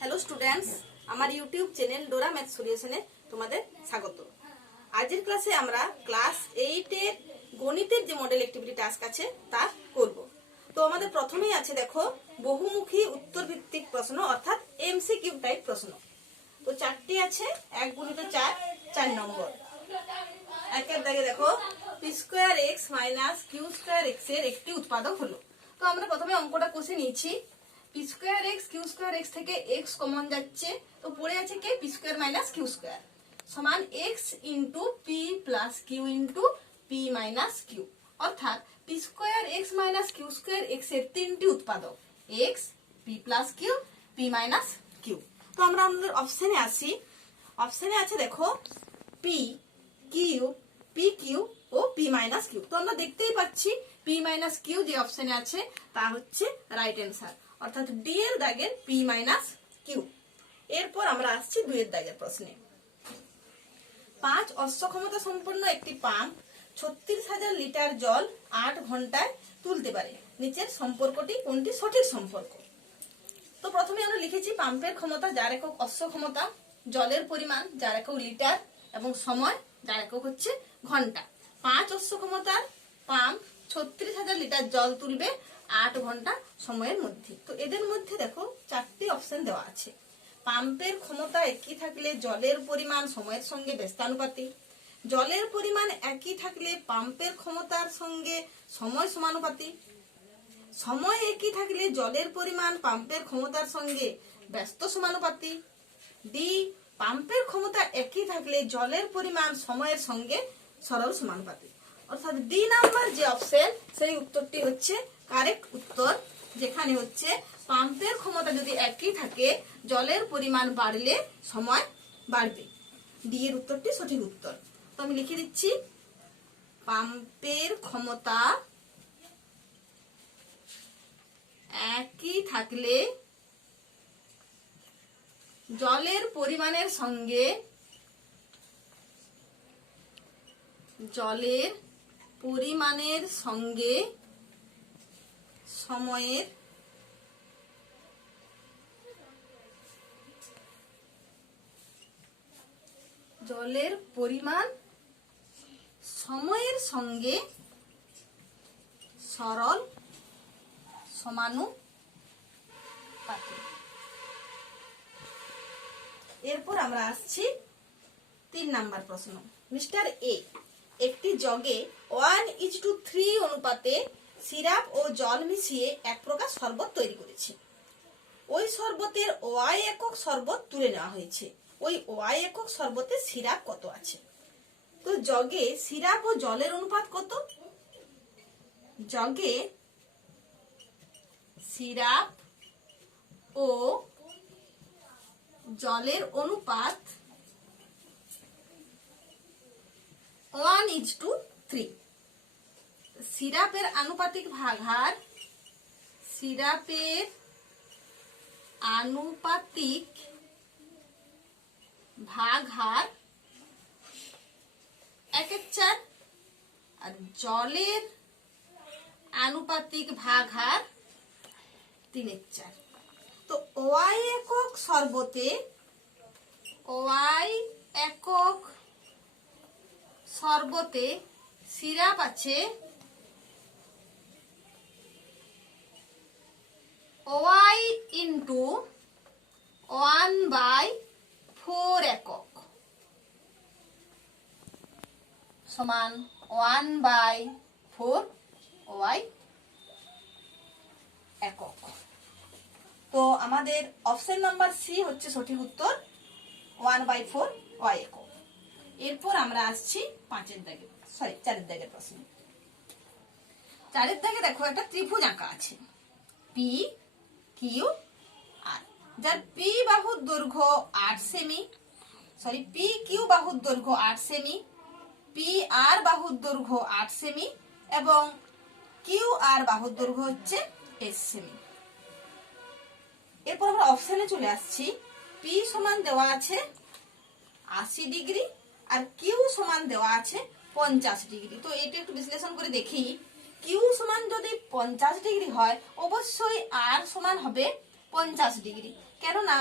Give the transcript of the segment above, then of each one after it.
Hello students, আমার YouTube channel ডোরা math সলিউশনে তোমাদের স্বাগত। আজকের ক্লাসে আমরা ক্লাস 8 এর গণিতের যে মডেল অ্যাক্টিভিটি টাস্ক আছে তা করব। তো আমাদের প্রথমেই আছে দেখো বহুমুখী উত্তর ভিত্তিক প্রশ্ন অর্থাৎ এমসিকিউ টাইপ প্রশ্ন। তো চারটি আছে, 1 গুণিত 4 4 নম্বর। একের দাগে দেখো p square x minus q square x এর একটি উৎপাদক হলো। তো আমরা প্রথমে অঙ্কটা কষে নিয়েছি। P square x q square x থেকে এক্স কমন যাচ্ছে, তো পড়ে আছে কে p square minus q square সমান x into p plus q into p minus q, অর্থাৎ p square x minus q square x এর তিনটি উৎপাদক x p plus q p minus q. তো আমরা আমাদের অপশনে আসি। অপশনে আছে দেখো পি কিউ পি কিউ ও পি মাইনাস কিউ। তো আমরা দেখতেই পাচ্ছি পি মাইনাস কিউ যে অপশনে আছে তা হচ্ছে রাইট অ্যান্সার, অর্থাৎ ডি এর দাগের পি মাইনাস কিউ। এরপর আমরা আসছি 2 এর দাগের প্রশ্নে। 5 অশ্ব ক্ষমতা সম্পন্ন একটি পাম্প 36,000 লিটার জল 8 ঘন্টায় তুলতে পারে। নিচের সম্পর্কটি কোনটি সঠিক সম্পর্ক? তো প্রথমে আমরা লিখেছি পাম্পের ক্ষমতা যার একক অশ্ব ক্ষমতা, জলের পরিমাণ যার একক লিটার এবং সময় যার একক হচ্ছে ঘন্টা। 5 অশ্ব ক্ষমতার পাম্প 36,000 লিটার জল তুলবে 8 ঘন্টা সময়ের মধ্যে। তো এদের মধ্যে দেখো 4টি অপশন দেওয়া আছে। পাম্পের ক্ষমতা একই থাকলে জলের পরিমাণ সময়ের সঙ্গে ব্যস্তানুপাতিক, জলের পরিমাণ একই থাকলে পাম্পের ক্ষমতার সঙ্গে সময় সমানুপাতিক, সময় একই থাকলে জলের পরিমাণ পাম্পের ক্ষমতার সঙ্গে ব্যস্ত সমানুপাতিক, ডি পাম্পের ক্ষমতা একই থাকলে জলের পরিমাণ সময়ের সঙ্গে সরল সমানুপাতিক। অর্থাৎ ডি নাম্বার যে অপশন সেই উত্তরটি হচ্ছে কারেক্ট উত্তর, যেখানে হচ্ছে পাম্পের ক্ষমতা যদি একই থাকে জলের পরিমাণ বাড়লে সময় বাড়বে। ডি এর উত্তরটি সঠিক উত্তর। তো আমি লিখে দিচ্ছি পাম্পের ক্ষমতা একই থাকলে জলের পরিমাণের সঙ্গে সময়ের সঙ্গে সরল সমানুপাতিক। এরপর আমরা আসছি 3 নাম্বার প্রশ্ন। মিস্টার এ একটি জগে 1:3 অনুপাতে সিরাপ ও জল মিশিয়ে এক প্রকার শরবত তৈরি করেছে। ওই শরবতের ওয়াই একক শরবত তুলে নেওয়া হয়েছে। ওই ওয়াই একক শরবতে সিরাপ কত আছে? তো জগে সিরাপ ও জলের অনুপাত কত? জগে সিরাপ ও জলের অনুপাত 1:3। সিরাপের আনুপাতিক ভাগহার একের 4 আর জলের আনুপাতিক ভাগহার 3/4। তো ওয়াই একক শরবতে সিরাপ আছে ওয়াই ইন্টু 1/4 একক সমান 1/4 ওয়াই একক। তো আমাদের অপশন নাম্বার সি হচ্ছে সঠিক উত্তর, 1/4 ওয়াই একক। এরপর আমরা আসছি 4 এর দাগের প্রশ্ন। 4 এর দাগে দেখো একটা ত্রিভুজ আঁকা আছে পি কিউ আর, যার পি বাহুর দৈর্ঘ্য 8 সেমি, পি কিউ বাহুর দৈর্ঘ্য 8 সেমি, পি আর বাহুর দৈর্ঘ্য 8 সেমি এবং কিউ আর বাহুর দৈর্ঘ্য হচ্ছে 8 সেমি। এরপর আমরা অপশনে চলে আসছি। পি সমান দেওয়া আছে 80 ডিগ্রি আর কিউ সমান দেওয়া আছে 50 ডিগ্রি। তো এটা একটু বিশ্লেষণ করে দেখি। কিউ সমান যদি 50 ডিগ্রি হয় অবশ্যই আর সমান হবে 50 ডিগ্রি, কেননা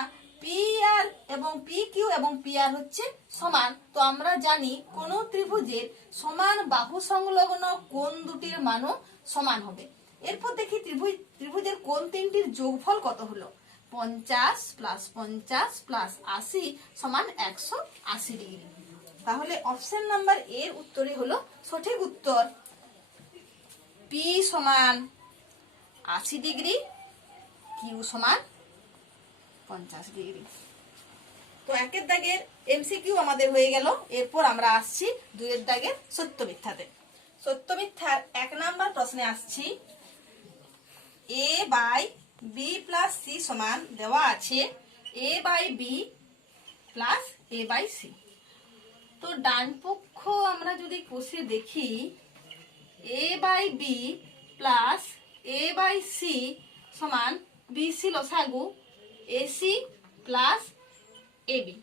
পি আর এবং পি কিউ এবং পি আর হচ্ছে সমান। তো আমরা জানি কোন ত্রিভুজের সমান বাহু সংলগ্ন কোণ দুটির মানও সমান হবে। এরপর দেখি ত্রিভুজের কোণ তিনটির যোগফল কত হলো। 50 প্লাস 50 প্লাস 80 সমান 180 ডিগ্রি। তাহলে অপশন নাম্বার এর উত্তরই হলো সঠিক উত্তর। পি সমান 80 ডিগ্রি, কিউ সমান 50 ডিগ্রি। তো একের দাগের এমসিকিউ আমাদের হয়ে গেল। এরপর আমরা আসছি দুইয়ের দাগের সত্য মিথ্যাতে। সত্য মিথ্যার 1 নাম্বার প্রশ্নে আসছি। A by b plus c সমান দেওয়া আছে a by b plus a by c. তো ডান পক্ষ আমরা যদি কষে দেখি, a by b plus a by c সমান বিসি লসাগু এসি প্লাস এবি।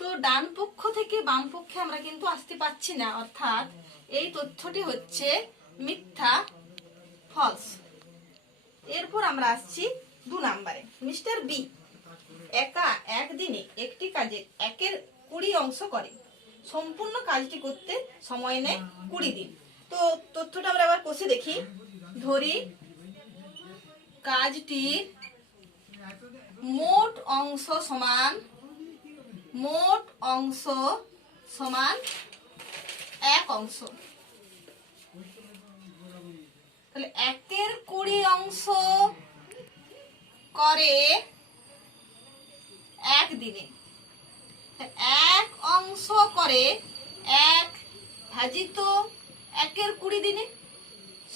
তো ডান পক্ষ থেকে বাম পক্ষে আমরা কিন্তু আসতে পাচ্ছি না, অর্থাৎ এই তথ্যটি হচ্ছে মিথ্যা, ফলস। এরপর আমরা আসছি 2 নম্বরে। মিস্টার বি একা একদিনে একটি কাজের 1/20 অংশ করে। সম্পূর্ণ কাজটি করতে সময় নেয় 20 দিন। তো তথ্যটা আমরা আবার কষে দেখি। ধরি কাজটির মোট অংশ সমান 1 অংশ। তাহলে 1/20 অংশ করে একদিনে। 1 অংশ করে 1 ভাজিত 1/20 দিনে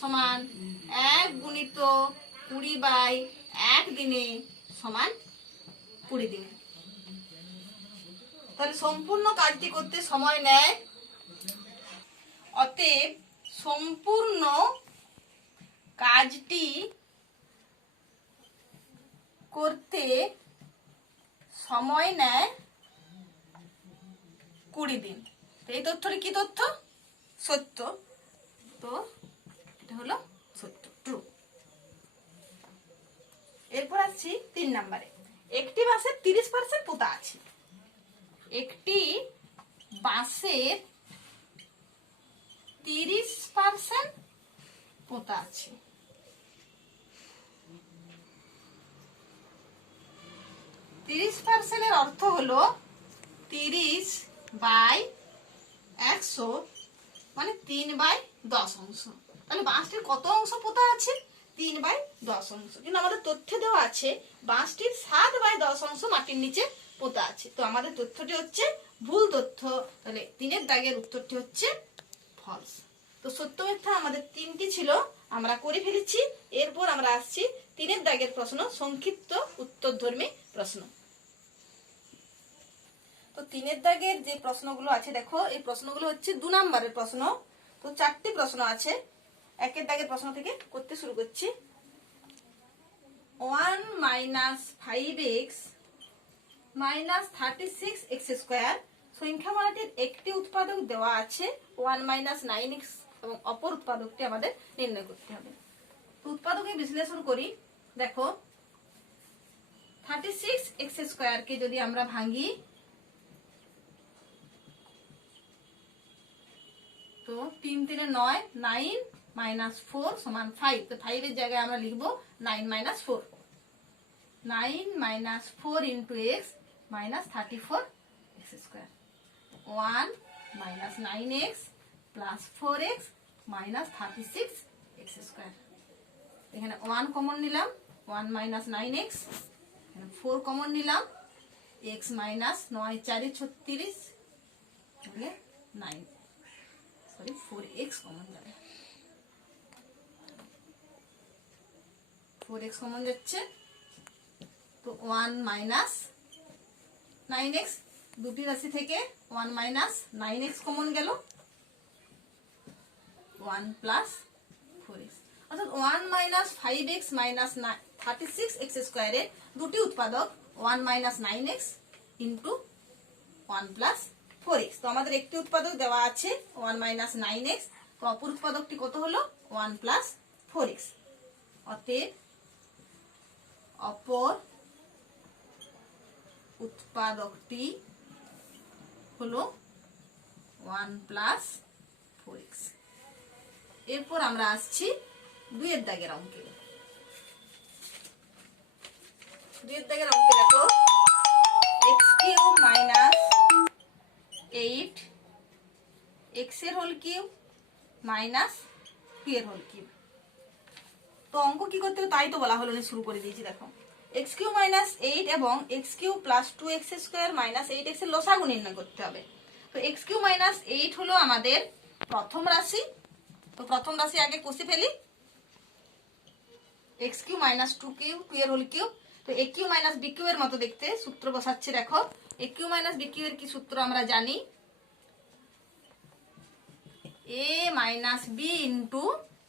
সমান 1 গুণিত 20/1 দিনে সমান 20 দিনে। তাহলে সম্পূর্ণ কাজটি করতে সময় নেয়, অতএব সম্পূর্ণ কাজটি করতে সময় নেয় 20 দিন। এই তথ্যটি কি তথ্য? সত্য। তো এটা হলো সত্য, ট্রু। এরপর আসছি 3 নম্বরে। একটি বাঁশের 30% পোতা আছে। একটি বাঁশের 30% পোতা আছে। তিরিশ পার্সেন্টের অর্থ হলো 30/100 মানে 3/10 অংশ। তাহলে বাঁশটির কত অংশ পোতা আছে? 3/10 অংশ। কিন্তু আমাদের তথ্যে দেওয়া আছে বাঁশটির 7/10 অংশ মাটির নিচে পোতা আছে। তো আমাদের তথ্যটি হচ্ছে ভুল তথ্য। তাহলে 3-এর দাগের উত্তরটি হচ্ছে ফলস। তো সত্য মিথ্যা আমাদের 3টি ছিল, আমরা করে ফেলেছি। এরপর আমরা আসছি 3-এর দাগের প্রশ্ন, সংক্ষিপ্ত উত্তরধর্মী প্রশ্ন। তো 3-এর দাগের যে প্রশ্নগুলো আছে, দেখো এই প্রশ্নগুলো হচ্ছে 2 নম্বরের প্রশ্ন। তো 4টি প্রশ্ন আছে। 1-এর দাগের প্রশ্ন থেকে করতে শুরু করছি। 1 - 5x - 36x² সংখ্যামালাটির একটি উৎপাদক দেওয়া আছে 1 - 9x এবং অপর উৎপাদকটি আমাদের নির্ণয় করতে হবে। উৎপাদকে বিশ্লেষণ করি। দেখো 36x² কে যদি আমরা ভাঙি, তো 3 × 3 = 9, 9 - 4 = 5। তো 5 এর জায়গায় আমরা লিখব 9 - 4। 9 - 4 × x - 34x²। 1 - 9x + 4x - 36x²। এখানে 1 কমন নিলাম, 1 - 9x, এখানে 4 কমন নিলাম, x - 9 4 × 36 তাহলে 9, সরি 4x কমন যাবে, 4x কমন যাচ্ছে। তো 1 - 9x, দুটি রাশি থেকে 1 - 9x কমন গেল, 1 + 4x, অর্থাৎ 1 - 5x - 36x² এর দুটি উৎপাদক 1 - 9x × 1 + 4x। তো আমাদের একটি উৎপাদক দেওয়া আছে 1 - 9x। তো অপর উৎপাদকটি কত হলো? 1 + 4x। অতএব অপর উৎপাদকটি হলো 1 প্লাস 4x। এরপর আমরা আসছি 2 এর দাগের অঙ্কে। 2 এর দাগের অঙ্কে দেখো x কিউব মাইনাস 8 x এর হোল কিউব মাইনাস 2 এর হোল কিউব। তো অঙ্ক কি করতে হবে তাই তো বলা হলো না, শুরু করে দিয়েছি। দেখো x কিউব মাইনাস 8 এবং x cube plus 2x square minus 8x এর লসাগু নির্ণয় করতে হবে। তো x কিউব মাইনাস 8 হলো আমাদের প্রথম রাশি। তো প্রথম রাশি আগে কষে ফেলি। x কিউব মাইনাস 2 কিউব 2 এর হোল কিউব। তো a cube minus b cube এর মতো দেখতে সূত্র বসাচ্ছি। দেখো a cube minus b cube এর কি সূত্র আমরা জানি, a minus b into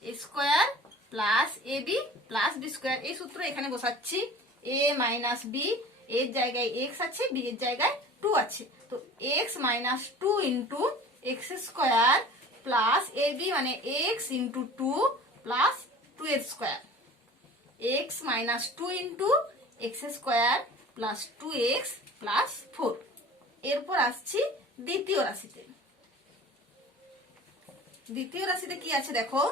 a square plus ab plus b square. এই সূত্র এখানে বসাচ্ছি। a মাইনাস b এর জায়গায় x আছে, b এর জায়গায় 2 আছে। তো x minus 2 into x square plus ab মানে x ইন্টু 2 প্লাস 2 এর square, x minus 2 into x square plus 2x plus 4। এরপর আসছি দ্বিতীয় রাশিতে। দ্বিতীয় রাশিতে কি আছে দেখো,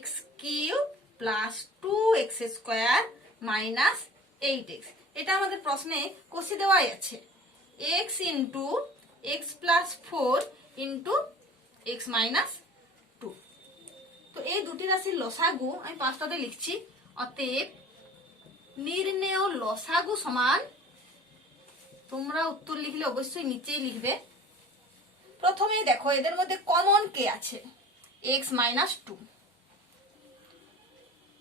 x cube plus 2x square minus 8x। এটা আমাদের প্রশ্নে কষে দেওয়াই আছে, x into x plus 4 into x minus 2। তো এই দুটি রাশির লসাগু আমি পাঁচটাতে লিখছি। অতএব নির্ণেয় লসাগু সমান, তোমরা উত্তর লিখলে অবশ্যই নিচেই লিখবে। প্রথমে দেখো এদের মধ্যে কমন কে আছে, x মাইনাস 2।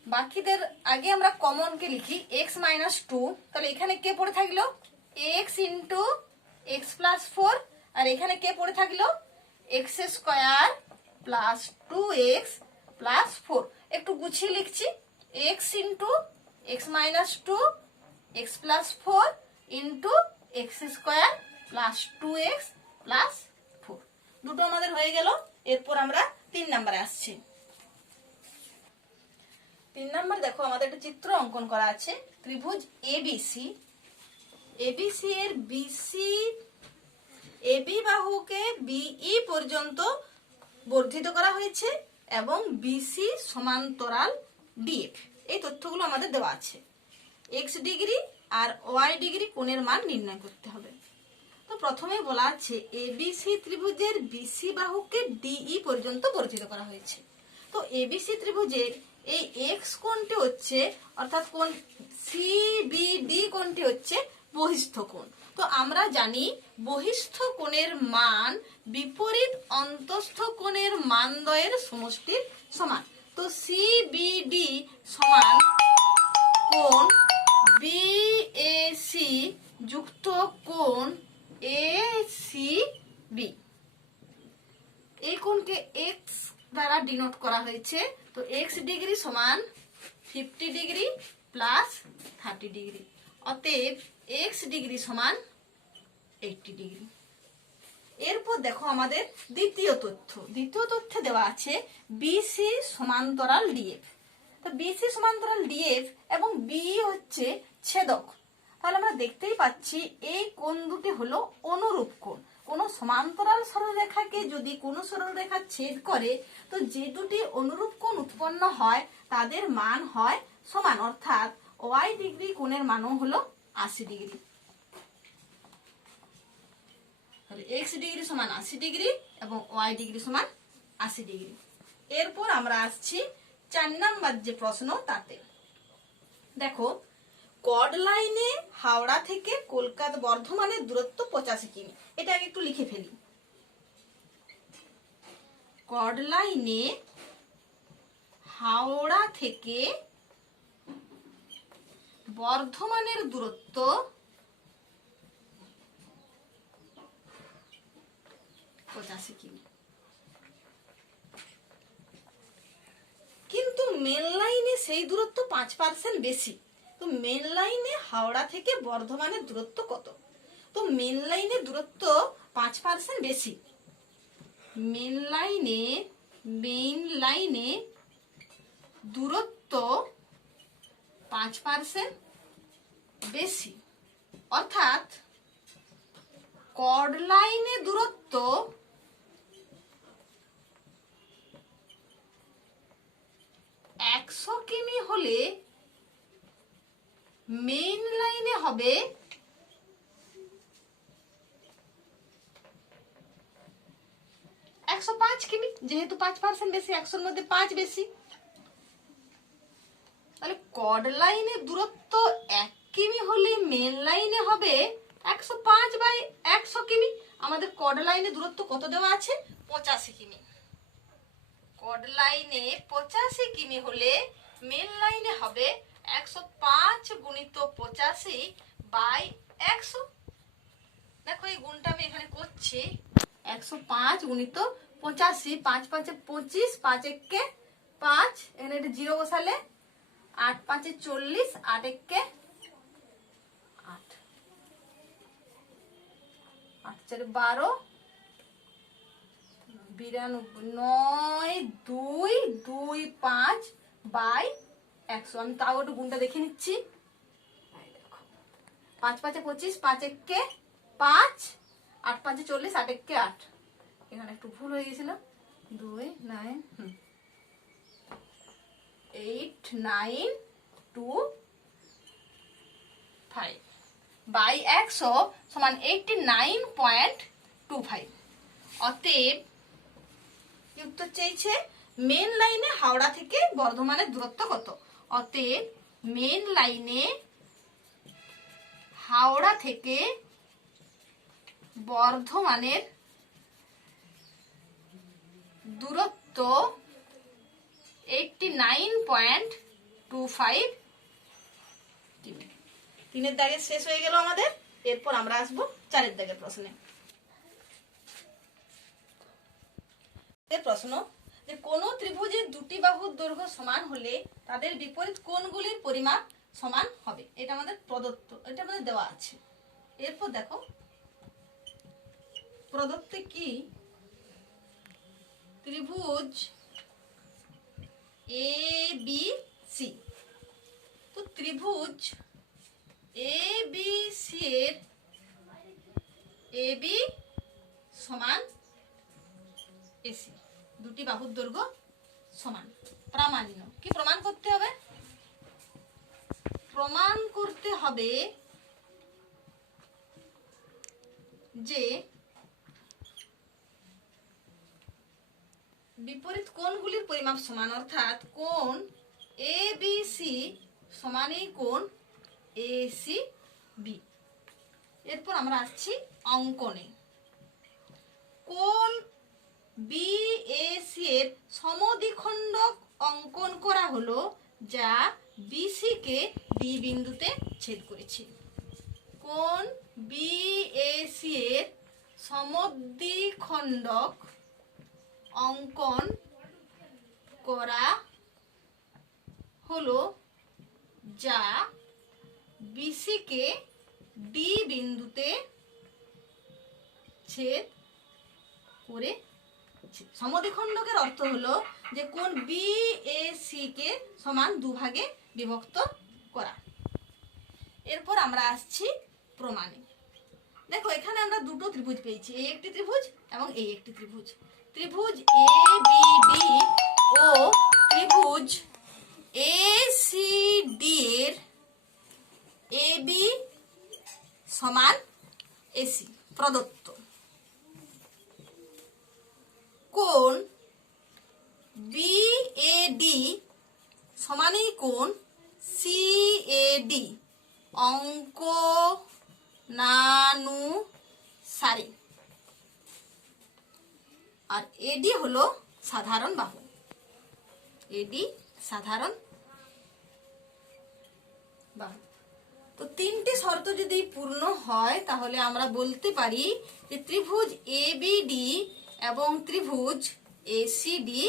বাকিদের আগে আমরা কমন কে লিখি x মাইনাস 2। তাহলে এখানে কে পড়ে থাকলো, x ইন্টু এক্স প্লাস 4, আর এখানে কে পড়ে থাকলো x square plus 2x plus 4। একটু গুছিয়ে লিখছি, x into x minus 2 x plus 4 into x square plus 2x plus 4। দুটো আমাদের হয়ে গেল। এরপর আমরা 3 নম্বরে আসছি। 3 নম্বর দেখো আমাদের একটা চিত্র অঙ্কন করা আছে। ত্রিভুজ এবিসি, এবিসি এর বিসি এবি বাহুকে বিই পর্যন্ত বর্ধিত করা হয়েছে এবং বিসি সমান্তরাল ডিএফ। এই তথ্যগুলো আমাদের দেওয়া আছে। x ডিগ্রি আর y ডিগ্রি কোণের মান নির্ণয় করতে হবে। তো প্রথমে বলা আছে এবিসি ত্রিভুজের বিসি বাহুকে ডিই পর্যন্ত বর্ধিত করা হয়েছে। তো এবিসি ত্রিভুজের এই এক্স কোণটি হচ্ছে, অর্থাৎ কোণ সিবিডি কোণটি হচ্ছে বহিস্থ কোণ। তো আমরা জানি বহিস্থ কোণের মান বিপরীত অন্তস্থ কোণের মানদ্বয়ের সমষ্টির সমান। তো সিবিডি সমান কোণ বিএসি যুক্ত কোণ এসিবি। এই কোণকে এক্স দ্বারা ডিনোট করা হয়েছে। তো এক্স ডিগ্রি সমান 50 ডিগ্রি প্লাস 30 ডিগ্রি। অতএব এক্স ডিগ্রি সমান 80 ডিগ্রি। এরপর দেখো আমাদের দ্বিতীয় তথ্য। দ্বিতীয় তথ্যে দেওয়া আছে বিসি সমান্তরাল ডিএফ। তো বিসি সমান্তরাল ডিএফ এবং বি হচ্ছে ছেদক। তাহলে আমরা দেখতেই পাচ্ছি এই কোণ দুটি হলো অনুরূপ কোণ। কোন সমান্তরাল সরলরেখাকে যদি কোন সরলরেখা ছেদ করে, তো যে দুটি অনুরূপ কোণ উৎপন্ন হয় তাদের মান হয় সমান, অর্থাৎ ওয়াই ডিগ্রি কোণের মানও হলো 80 ডিগ্রি। তাহলে এক্স ডিগ্রি সমান 80 ডিগ্রি এবং ওয়াই ডিগ্রি সমান 80 ডিগ্রি। এরপর আমরা আসছি 4 নাম্বার যে প্রশ্ন তাতে। দেখো কড লাইনে হাওড়া থেকে কলকাতা বর্ধমানের দূরত্ব 85 কিমি। এটা আগে একটু লিখে ফেলি। কড লাইনে হাওড়া থেকে বর্ধমানের দূরত্ব 85 কিমি। কিন্তু মেন লাইনে সেই দূরত্ব 5% বেশি। তো মেন লাইনে হাওড়া থেকে বর্ধমানের দূরত্ব কত? তো মেন লাইনের দূরত্ব 5% বেশি। মেন লাইনে দূরত্ব 5% বেশি। অর্থাৎ কর্ড লাইনের দূরত্ব 100 কিমি হলে মেইন লাইনে হবে 105 কিমি। যেহেতু 5% বেশি, 100-র মধ্যে 5 বেশি, তাহলে কর্ড লাইনের দূরত্ব 1 কিমি হলে মেন লাইনে হবে 105/100 কিমি। আমাদের কর্ড লাইনের দূরত্ব কত দেওয়া আছে? 85 কিমি। কর্ড লাইনে 85 কিমি হলে মেন লাইনে হবে 105 গুণিত 85/100। দেখো এই গুণটা আমি এখানে করছি। 105 গুণিত 85, 5 5 25, 5 1 5, এখানে একটা 0 বসালে 8 5 40, 8 1 8, 8 4 12, 92, 9 2 2 5/100। আমি তাও একটু গুণটা দেখে নিচ্ছি। 5 5 25, 5 1 5, 8 5 40, 8 1 8। এখানে একটু ভুল হয়ে গেছিল। 2 9 8 9 2 5/100 সমান 89.25। অতএব উত্তর চাইছে মেন লাইনে হাওড়া থেকে বর্ধমানের দূরত্ব কত। অতএব মেন লাইনে হাওড়া থেকে বর্ধমানের দূরত্ব 89.25 কিমি। 3-এর দাগে শেষ হয়ে গেল আমাদের। এরপর আমরা আসবো 4-এর দাগের প্রশ্নে। প্রশ্ন যে কোন ত্রিভুজের দুটি বাহুর দৈর্ঘ্য সমান হলে তাদের বিপরীত কোণগুলির পরিমাপ সমান হবে। এটা আমাদের প্রদত্ত, এটা আমাদের দেওয়া আছে। এরপর দেখো প্রদত্তে কি, ত্রিভুজ এ বি সি। তো ত্রিভুজ এ বি সি এর এ বি সমান এসি, দুটি বাহুর দৈর্ঘ্য সমান। প্রামাণ্য কি প্রমাণ করতে হবে? প্রমাণ করতে হবে যে বিপরীত কোণগুলির পরিমাপ সমান, অর্থাৎ কোণ এ বি সি সমান এই কোণ এ সি বি। এরপর আমরা আসছি অঙ্কনে। কোণ বি এ সি এর সমদ্বিখণ্ডক অঙ্কন করা হলো যা বিসি কে বি বিন্দুতে ছেদ করেছে। কোণ বি এ সি এর সমদ্বিখণ্ডক অঙ্কন করা হলো যা বিসি কে ডি বিন্দুতে ছেদ করে। সমদ্বিখণ্ডকের অর্থ হলো যে কোণ বি এ সি কে সমান দুভাগে বিভক্ত করা। এরপর আমরা আসছি প্রমাণে। দেখো এখানে আমরা দুটো ত্রিভুজ পেয়েছি, এই একটি ত্রিভুজ এবং এই একটি ত্রিভুজ। ত্রিভুজ এ বি ডি ও ত্রিভুজ এ সি ডি এর এ বি সমান এসি প্রদত্ত। কোণ বি এ ডি সমান এই কোণ সি এ ডি অঙ্কনানুসারে, আর এডি হলো সাধারণ বাহু। এডি সাধারণ বাহু। তো তিনটি শর্ত যদি পূর্ণ হয় তাহলে আমরা বলতে পারি যে ত্রিভুজ এ বি ডি এবং ত্রিভুজ এ সি ডি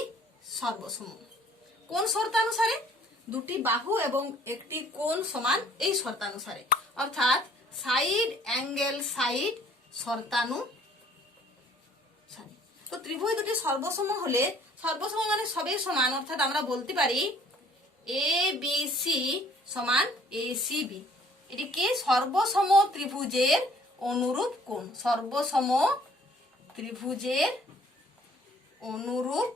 সর্বসম। কোন শর্তানুসারে? দুটি বাহু এবং একটি কোণ সমান এই শর্তানুসারে, অর্থাৎ সাইড অ্যাঙ্গেল সাইড শর্তানুসারে। তো ত্রিভুজ দুটি সর্বসম হলে, সর্বসম মানে সবই সমান, অর্থাৎ আমরা বলতে পারি এ বি সি সমান এ সি বি। এটিকে সর্বসম ত্রিভুজের অনুরূপ কোণ। সর্বসম ত্রিভুজের অনুরূপ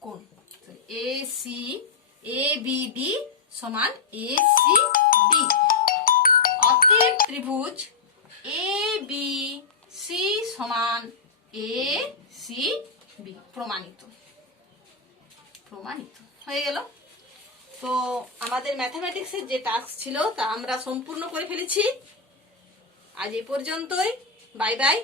কোণ ABD সমান ACD। অতএব ত্রিভুজ ABC সমান ACB। প্রমাণিত হয়ে গেল। তো আমাদের ম্যাথামেটিক্সের যে টাস্ক ছিল তা আমরা সম্পূর্ণ করে ফেলেছি। আজ এই পর্যন্তই। Bye bye.